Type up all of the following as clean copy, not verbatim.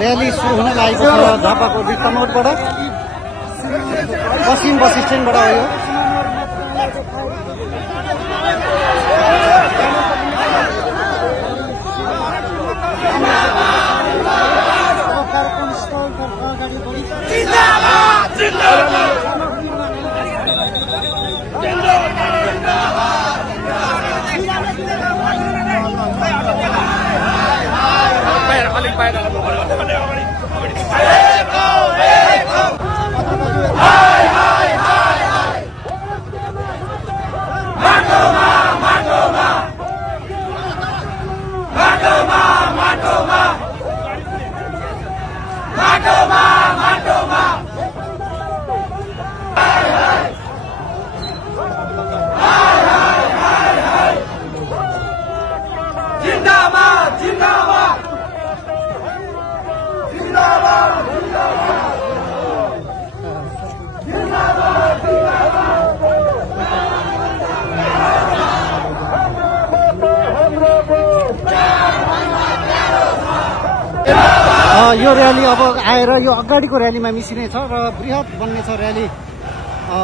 Rally सुरु हुन लागेको छ झापाको बिर्तामोडबाट पश्चिम बस स्ट्यान्डबाट हो यो। यो र्याली अब आएर यो अगाडिको र्यालीमा मिसिनेछ र बृहत बन्नेछ र्याली।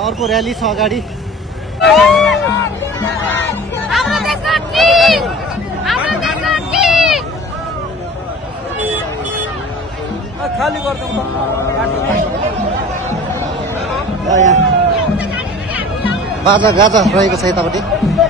अर्को र्याली छ अगाडि। बाजा गाजा रहेको छ यतापट्टि।